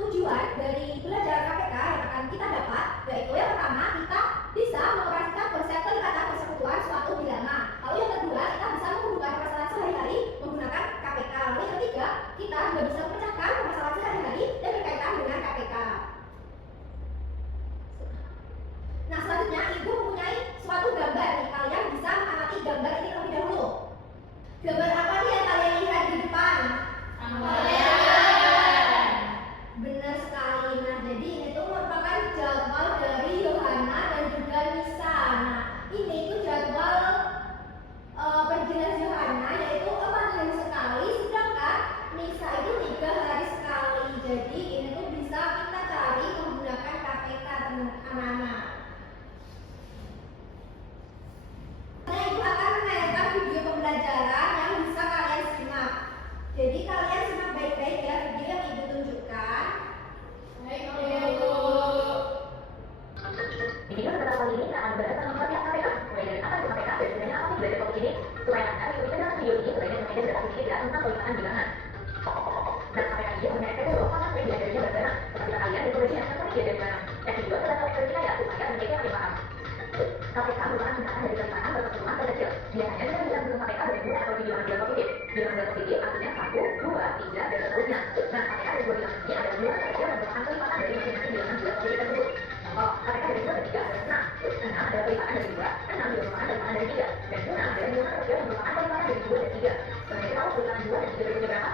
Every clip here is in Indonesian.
tujuan dari belajar KPK yang akan kita dapat yaitu yang pertama, kita bisa mengoperasikan konsep kelipatan persekutuan suatu bilangan. Lalu yang kedua, kita bisa menghubungkan permasalahan sehari-hari menggunakan KPK. Lalu yang ketiga, kita juga bisa memecahkan permasalahan sehari-hari dan berkaitan dengan KPK. Nah, selanjutnya Ibu mempunyai suatu gambar nih. Kalian bisa mengamati gambar ini terlebih dahulu. Gambar apa nih yang kalian lihat di depan? Benar sekali. Nah, jadi ini tuh merupakan jadwal dari Yohana dan juga Nisa. Nah, ini tuh jadwal perjalanan Yohana yaitu 4 hari sekali, sedangkan Nisa itu 3 hari sekali. Jadi ini tuh bisa kita cari menggunakan KPK anak-anak. Nah, Ibu akan menayangkan video pembelajaran yang bisa kalian simak. Jadi kalian simak baik-baik ya video yang Ibu tunjukkan. Baik, Bu. Di video sebentar kali ini akan membahas tentang pihak KPK, mulai dari apa itu KPK dan sebenarnya apa sih belajar topik ini, supaya Anda mengikuti dalam video ini sebagai semuanya sudah sedikit ya tentang kelipatan bilangan. Dan KPK ini mempunyai SPP loh, karena sebenarnya diajarnya bareng-bareng. Seperti kalian dan kondisi yang sangat dia dari mana. Yang kedua adalah topik kita ya, supaya mereka makin paham. KPK merupakan singkatan dari kelipatan persekutuan terkecil. Biasanya kita bisa bentuk KPK dari dua atau bilangan bilangan positif. Bilangan positif artinya 1, 2, 3, dan seterusnya. Nah, KPK dari dua bilangan ini adalah bilangan terkecil yang merupakan kelipatan dari masing-masing bilangan bilangan positif tersebut. Contoh, KPK dari 2 dan 3 adalah 6. 6 adalah kelipatan dari 2, 6 juga merupakan kelipatan dari 3. Dan 6 adalah bilangan terkecil yang merupakan kelipatan dari 2 dan 3. Sebenarnya tahu kelipatan 2 dan 3 berikutnya berapa?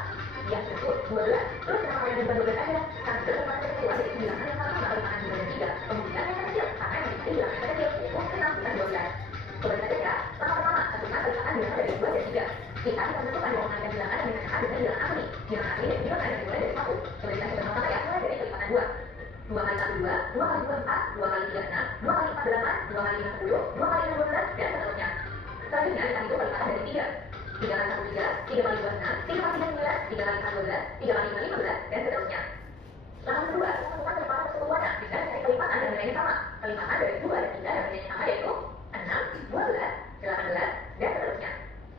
Ya, betul, 12. Terus kenapa kalian bukan 12 aja? Karena itu kelipatan terkecil dari bilangan yang sama sama kelipatan 2 dan 3. Kemudian yang terkecil, karena yang terkecil bilangan terkecil, yaitu 6 bukan 12. Sobat KPK, pertama-tama, tentukan kelipatan bilangan dari 2 dan 3. Kita bisa menentukan bahwa mengenai bilangan yang disebutkan dengan bilangan apa nih? Bilangan asli dan bilangan yang dimulai dari 1. Coba kita bersama-sama ya, mulai dari kelipatan 2. 2 kali 1 2, 2 kali 2 4, 2 kali 3 6, 2 kali 4 8, 2 kali 5 10, 2 kali 6 12, dan seterusnya. Selanjutnya kita hitung kelipatan dari 3. 3 kali 1 3, 3 kali 2 6, 3 kali 3 9, 3 kali 4 12, 3 kali 5 15, dan seterusnya. Langkah kedua, kita temukan kelipatan persekutuannya dengan mencari kelipatan yang nilainya sama. Kelipatan dari 2 dan 3 yang nilainya sama yaitu 6, 12, 18, dan seterusnya.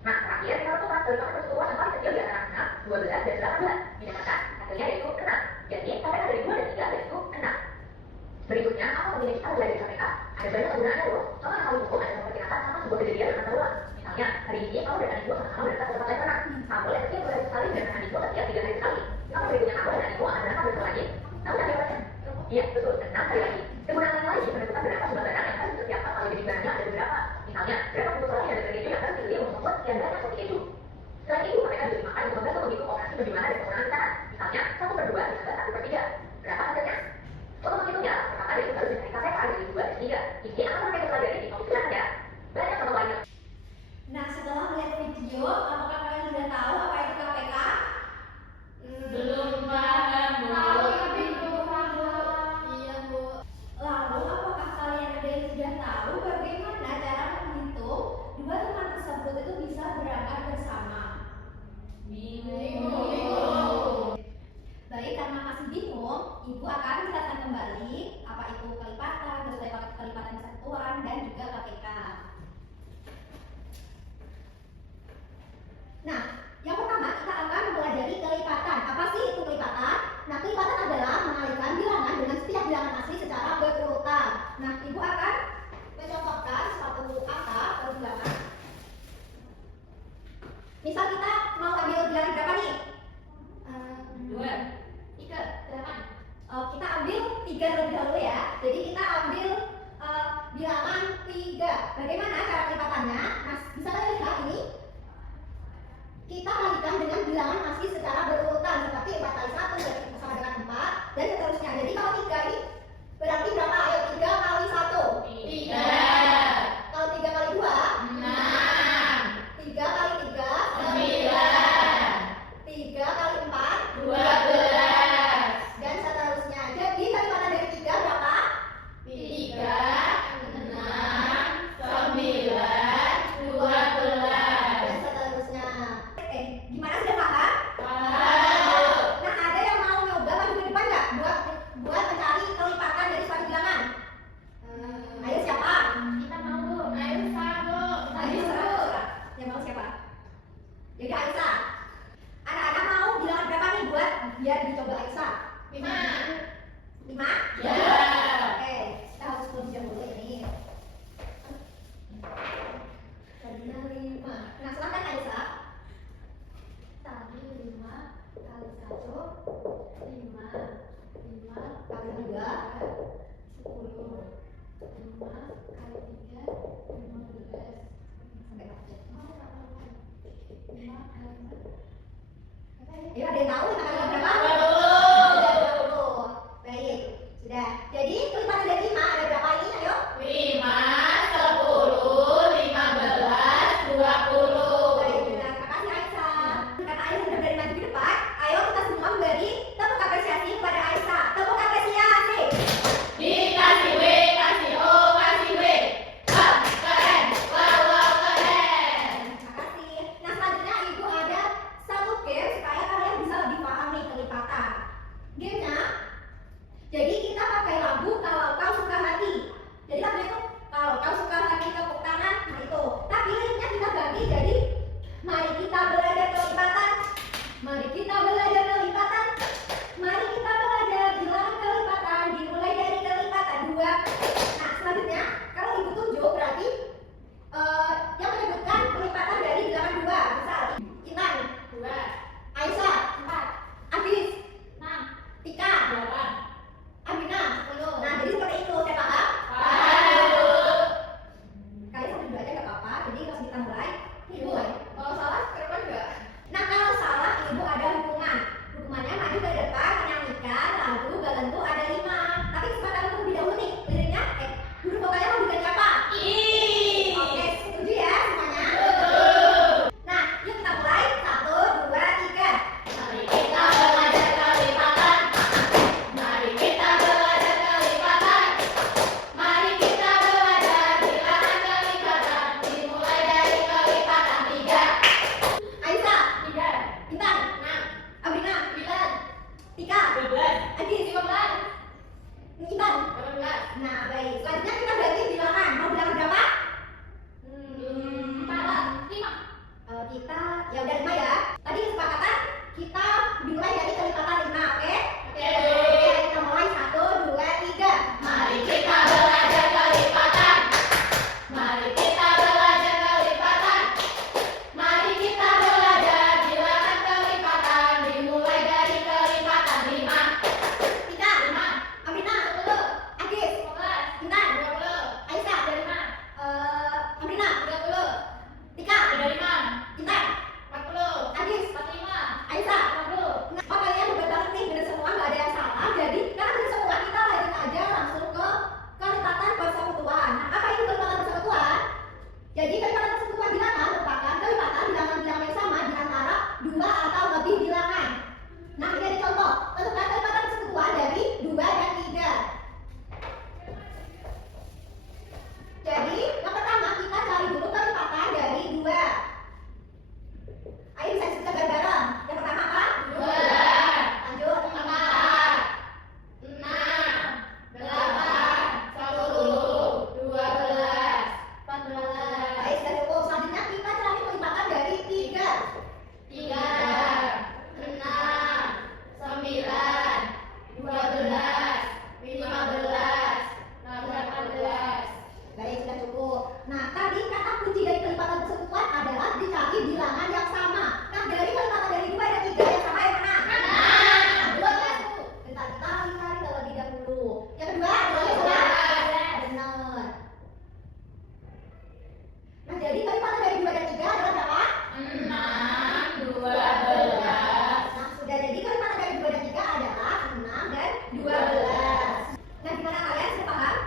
Nah, terakhir kita lakukan kelipatan persekutuan yang paling kecil di antara 6, 12, dan 18. Didapatkan hasilnya yaitu 6. Jadi, KPK dari 2 dan 3 yaitu 6. Berikutnya, apa pentingnya kita belajar dari KPK? Ada banyak penggunaannya loh. Contoh yang paling umum adalah memperkirakan sama sebuah kejadian akan terulang. Misalnya, hari ini kamu dan adik sama-sama berangkat ke tempat yang renang. Kamu boleh setiap 2 hari sekali dan adik setiap 3 hari sekali. Jika berikutnya kamu dan adik akan berangkat besok lagi, kamu dan jawabannya? Iya, betul, 6 hari lagi. Kemudian lain lagi menentukan berapa jumlah barang yang harus dipersiapkan kalau jadi barangnya ada beberapa. Misalnya, berapa bungkus roti dan daging keju yang harus dibeli untuk membuat sekian banyak roti keju. Selain itu, mereka juga dimakan untuk membantu menghitung operasi penjualan dan pengurangan pesanan. Misalnya, 1/2 ditambah 1/3. Berapa hasilnya? Untuk menghitungnya, pertama itu harus mencari KPK dari 2 dan 3. Ini akan mereka pelajari di topik sekarang ya. Banyak contoh lainnya. Nah, setelah melihat video, apakah kalian sudah tahu apa itu KPK? Belum paham, Bu. Tapi belum paham. Iya, Bu. Lalu, apakah kalian ada yang sudah tahu bagaimana cara menghitung dua teman tersebut itu bisa berangkat bersama? Bingung. Baik, karena masih bingung, Ibu akan menjelaskan kembali apa itu kelipatan, terus kelipatan persekutuan, dan juga KPK. Nah, yang pertama kita akan mempelajari kelipatan. Apa sih itu kelipatan? Nah, kelipatan adalah mengalihkan bilangan dengan setiap bilangan asli secara berurutan. Nah, Ibu akan mencontohkan suatu angka atau bilangan. Misal kita mau ambil bilangan berapa nih? 2, 3, 8. Kita ambil 3 terlebih dahulu ya. Jadi kita ambil bilangan 3. Bagaimana cara kelipatannya? Nah, bisa kalian lihat ini. Kita kalikan dengan bilangan asli secara berurutan seperti 4 kali 1 berarti sama dengan 4 dan seterusnya. Jadi kalau 3 ini berarti berapa? Ayo 3 kali 1. 3. Kalau 3 kali 2, 6. 3 kali 3, 9. 3 kali 4, 12. dan seterusnya. Jadi kelipatan dari 3 berapa? 3, 6, 9, 12. Dan seterusnya. Gimana, sudah paham? Paham. Jadi kita pakai lagu kalau kau suka hati. Jadi lagunya itu kalau kau suka hati tepuk tangan, nah itu. Tapi liriknya kita ganti jadi mari kita belajar kelipatan. Mari kita belajar kelipatan. Mari kita belajar bilangan kelipatan. Dimulai dari kelipatan 2. Nah selanjutnya kalau ibu tunjuk berarti yang menyebutkan kelipatan dari bilangan 2. Misal Intan 2, Aisyah 4, Adis 6, Tika 8, Amina 10. Nah jadi seperti itu, saya paham? Paham. Kalian sambil belajar gak apa-apa, jadi langsung kita mulai. Ibu, kalau salah kenapa enggak? Nah kalau salah ibu ada hukuman. Hukumannya maju ke depan menyanyikan lagu Galentu ada 5. Tapi kesempatan untuk lebih dahulu nih, liriknya huruf vokalnya mau diganti apa? I. Oke, setuju ya semuanya? Nah, yuk kita mulai. 1, 2, 3. Mari kita belajar kelipatan. Mari kita belajar kelipatan. Mari kita belajar bilangan kelipatan. Dimulai dari kelipatan 3. Aisyah 3, Intan 6, Amina 9, Tika 12, Adis 15, Intan 18. Nah baik, selanjutnya kita ganti bilangan. Mau bilangan berapa? 4, 5. Kita ya udah 5 ya. Tadi kesepakatan kita dimulai dari kelipatan 5, oke? Oke. Oke, kita mulai 1, 2, 3. Mari kita belajar kelipatan. Mari kita belajar kelipatan. Mari kita belajar bilangan kelipatan. Dimulai dari kelipatan 5. Tika 5, Amina 10, Agis 15, Intan 20, Aisyah 25, Amina 30, Tika 35, Intan 40, Agis 45, Aisyah 50. Oh kalian hebat banget nih, bener semua nggak ada yang salah. Jadi karena bener semua kita lanjut aja langsung ke kelipatan persekutuan. Nah apa itu kelipatan persekutuan? Jadi kelipatan persekutuan bilangan merupakan kelipatan bilangan-bilangan yang sama di antara 2 atau lebih bilangan. Nah ini ada contoh, tentukan kelipatan persekutuan dari 2 dan 3. Jadi yang pertama kita cari dulu kelipatan dari 2. Ayo bisa sebutkan bareng-bareng. Yang pertama apa? 2. Lanjut 4, 6, 8, 10, 12, 14. Baik, sudah cukup. Selanjutnya kita cari kelipatan dari 3. 3, 6, 9, 12, 15, 18. Baik, sudah cukup. Nah, tadi kata kunci dari kelipatan persekutuan adalah dicari bilangan yang sama. Nah, dari kelipatan dari 2 dan 3 yang sama yang mana? Belum ya? Bentar, kita cari terlebih dahulu. Yang kedua, benar. Nah, jadi kelipatan dari 2 dan 3 adalah berapa? 6, 12. Nah, sudah jadi kelipatan dari 2 dan 3 adalah 6 dan 12. Nah, gimana kalian? Sudah paham?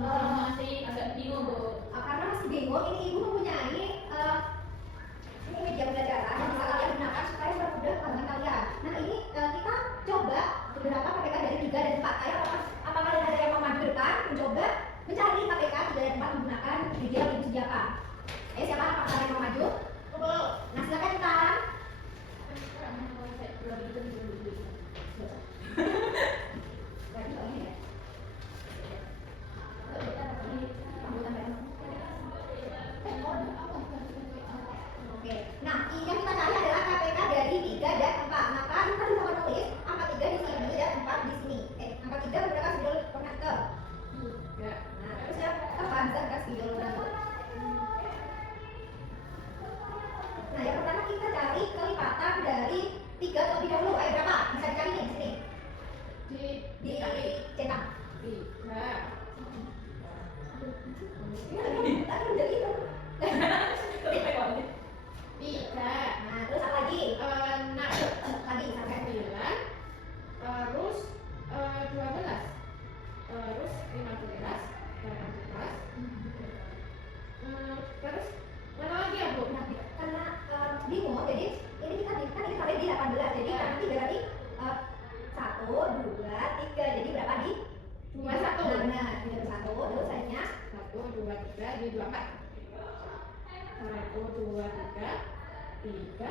Masih agak bingung, Bu. Karena masih bingung, ini ibu mempunyai ini media pembelajaran yang bisa kalian gunakan supaya mempermudah pengetahuan kalian. Nah ini kita coba beberapa KPK dari 3 dan 4. Kayak apakah kalian ada yang mau maju depan mencoba mencari KPK 3 dan 4 menggunakan media yang disediakan? Siapa apakah kalian mau maju? Nah silakan kita. Oke, nah yang kita cari adalah KPK dari 3 dan 4. Maka kita bisa menulis angka 3 di sini dan 4 di sini. Angka 3 menggunakan spidol connector. Nah, terus ya apa bisa kasih spidol connector. Nah, yang pertama kita cari kelipatan dari 3 terlebih dahulu. Ayo berapa? Bisa dicari nih di sini. Cetak. 3. Tadi udah gitu. 3. Nah, terus apa lagi? 6. Lagi sampai 9. Terus 12. Terus 15. 14. Terus mana lagi ya, Bu? Nah, karena bingung, jadi ini kita kan ini sampai di 18. Jadi nanti berarti 1, 2, 3. Jadi berapa di? 21. Nah, 21. Terus hanya 1, 2, 3 di 24. 1, 2, 3. 3.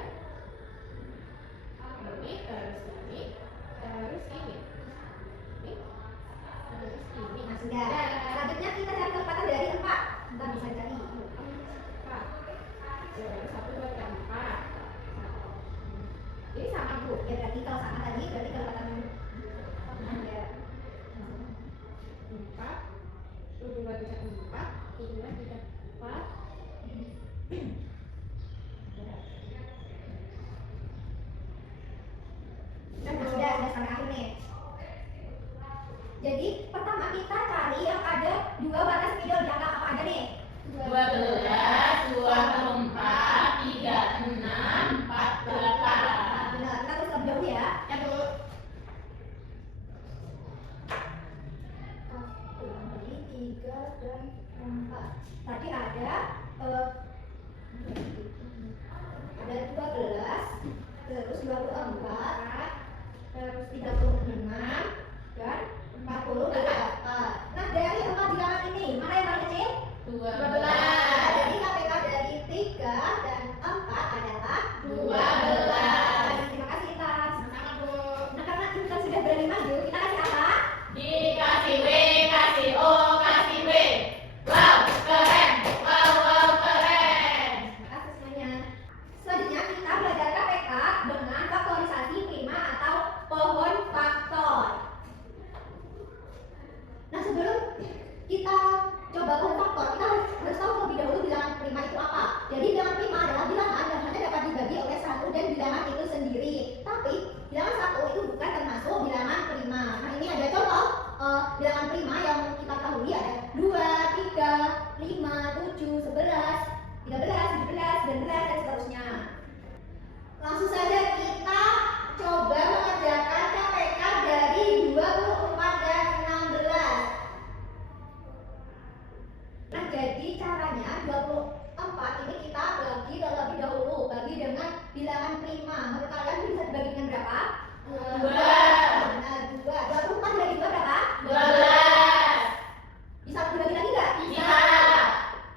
Ini terus ini. Terus ini. Ini. sudah. Selanjutnya kita cari kecepatan dari 4. Kita bisa cari 4. 1, 2, 3, 4. Ini sama Bu. ya, berarti kalau sama tadi berarti kecepatan ada 4. 1, 2, 3, 4. 1, 2, 3, 4. sudah sampai akhir nih. Jadi pertama kita cari yang ada 2 batas middle di angka apa aja nih? 12, 24, 36, 48. Benar, kita terus lebih jauh ya. Ya Bu. Jadi 3 dan 4. Tadi ada 12, terus 24, terus 36 dan 48. Nah dari 4 bilangan ini mana yang paling kecil? 12. Jadi KPK dari 3 dan 4 adalah 12. Terima kasih Tas. Sama Bu. Nah karena kita sudah berani maju, kita kasih apa? Dikasih W, kasih O, kasih W. Wow, keren. Wow, wow, keren. Terima kasih semuanya. Selanjutnya kita belajar KPK dengan faktorisasi prima atau pohon faktor. Nah sebelum kita coba pohon faktor, kita harus tahu terlebih dahulu bilangan prima itu apa. Jadi bilangan prima adalah bilangan yang hanya dapat dibagi oleh 1 dan bilangan itu sendiri. Tapi bilangan 1 itu bukan termasuk bilangan prima. Nah ini ada contoh bilangan prima yang kita ketahui ada 2, 3, 5, 7, 11, 13, 17, 19, dan seterusnya. Langsung saja kita coba mengerjakan KPK dari 24 dan 16. Nah, jadi caranya 24 ini kita bagi terlebih dahulu, bagi dengan bilangan prima. Menurut kalian bisa dibagi dengan berapa? 2. Benar, 2. 24 dibagi 2 berapa? 12. Bisa dibagi lagi nggak? Bisa.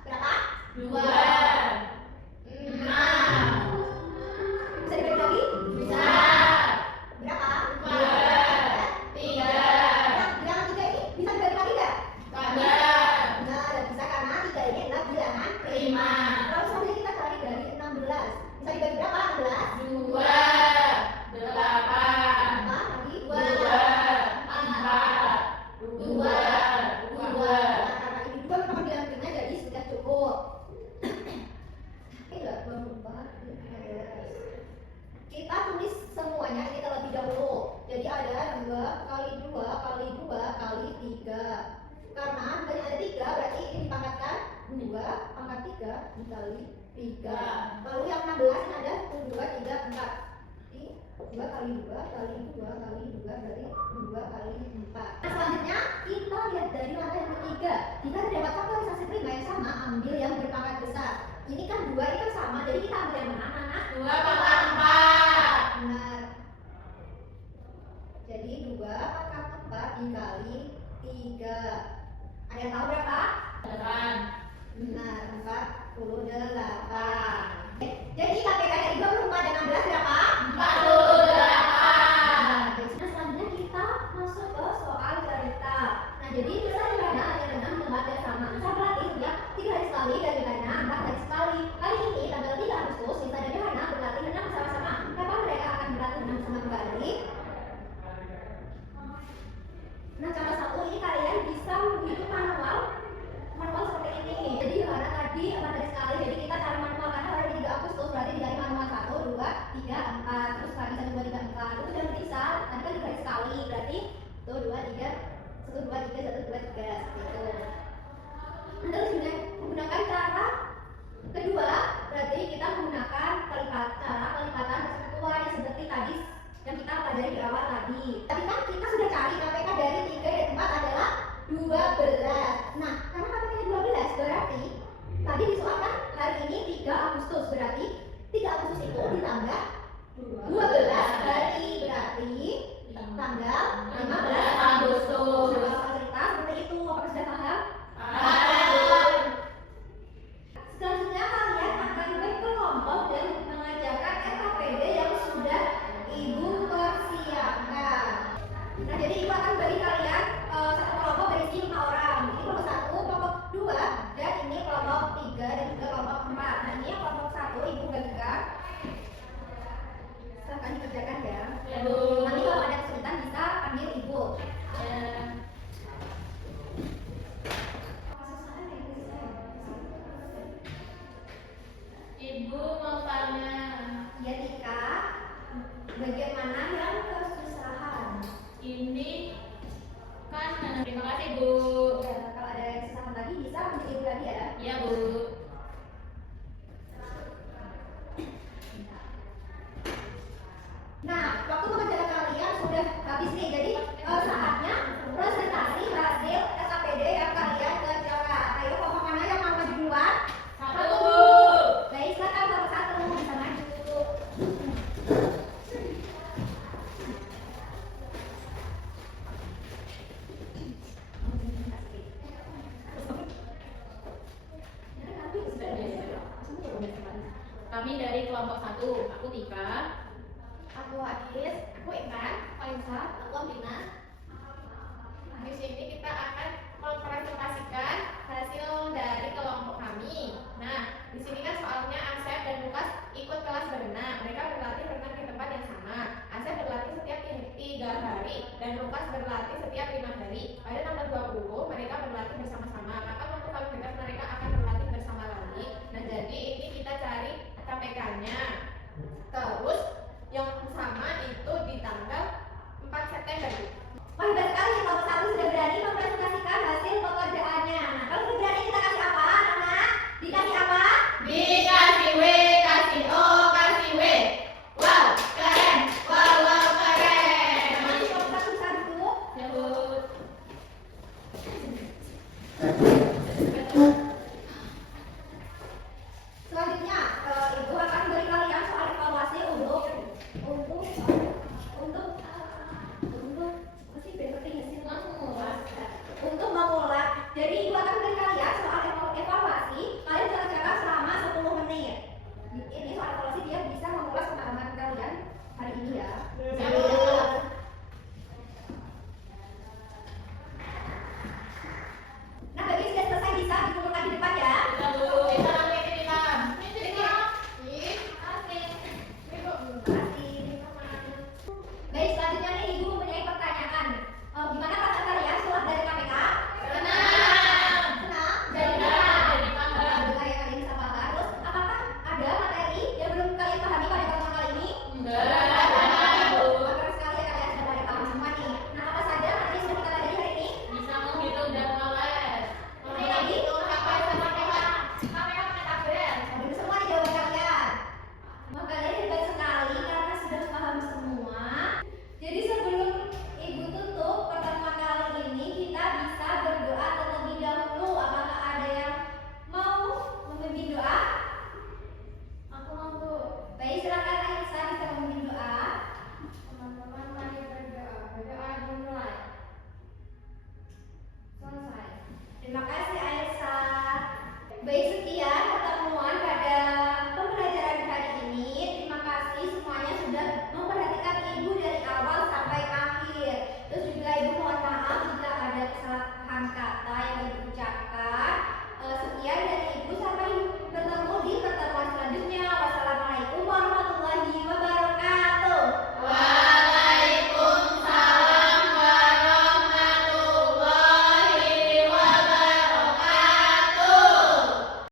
Berapa? 2. 6. Bisa dibagi lagi? Bisa. Berapa? 2. 3. Nah, bilangan 3 ini bisa dibagi lagi nggak? Kagak. Nah, dan bisa karena 3 ini adalah bilangan Prima. Lalu selanjutnya kita cari dari 16. Bisa dibagi berapa? 16? 2. 8. Apa? Lagi? 2. 4. 2. 2. Nah, karena ini 2 merupakan bilangan prima jadi sudah cukup. Ini enggak 24, 15. Kita tulis semuanya ini terlebih dahulu. Jadi ada 2 kali 2 kali 2 kali 3. Karena banyak ada 3 berarti ini dipangkatkan 2 pangkat 3 dikali 3. Lalu yang 16 ini ada 1, 2, 3, 4. Ini 2 kali 2 kali 2 kali 2 berarti 2 kali 4. Nah selanjutnya kita lihat dari langkah yang ketiga. Jika terdapat faktorisasi prima yang sama, ambil yang berpangkat besar. Ini kan 2 ini kan sama, jadi kita ambil yang mana? Mana? 2 pangkat 4. Benar. Jadi 2 pangkat 4 dikali 3. Ada yang tahu berapa? 8. Benar, 48. Jadi KPK dari 24 dan 16 berapa? 48. Nah, selanjutnya kita masuk ke soal cerita. Nah, jadi kita sederhana hanya dengan tempat yang sama. Bisa berarti setiap 3 hari sekali dan Yohana 4 hari sekali. Kali ini tanggal 3 Agustus, Nisa dan Yohana berlatih renang bersama-sama. Kapan mereka akan berlatih renang bersama kembali? Nah, cara satu ini kalian bisa menghitung manual seperti ini. Jadi Yohana tadi 4 hari sekali. Jadi kita cari manual karena hari 3 Agustus berarti dikali manual 1, 2, 3, 4. Terus kali 1, 2, 3, 4. Itu sudah bisa. Tadi kan 3 hari sekali. Berarti 1, 2, 3, 1, 2, 3, 1, 2, 3 gitu. Nah, terus menggunakan cara kedua berarti kita menggunakan cara kelipatan persekutuan yang seperti tadi yang kita pelajari di awal tadi. Tadi kan kita sudah cari KPK dari 3 dan 4 adalah 12. Nah, karena KPK 12 berarti tadi disoalkan hari ini 3 Agustus berarti 3 Agustus itu ditambah 12 hari berarti tanggal 15 Agustus. Nah, kalau cerita seperti itu, apakah sudah paham? Terima kasih, Bu. Ya, kalau ada yang sisa lagi bisa hubungi ibu lagi ya. Iya, Bu. Nah, waktu pengajaran kalian sudah habis nih, jadi saatnya presentasi hasil SKPD yang kalian kerjakan. Ayo, kelompok mana yang mau maju duluan? Satu, Bu. Baik, silakan kelompok satu bisa maju. Kami dari kelompok 1, aku Tika. Aku Adis, aku Intan, Faisa, aku Amina. Di sini kita akan mempresentasikan hasil dari kelompok kami. Nah, di sini kan soalnya Asep dan Lukas ikut kelas berenang. Mereka berlatih berenang di tempat yang sama. Asep berlatih setiap 3 hari dan Lukas berlatih setiap 5 hari. Pada tanggal 20 mereka berlatih bersama-sama. Kapan waktu paling dekat mereka akan berlatih bersama lagi. Nah, jadi ini kita cari KPK-nya. Terus yang sama itu di tanggal 4 September. Wah, hebat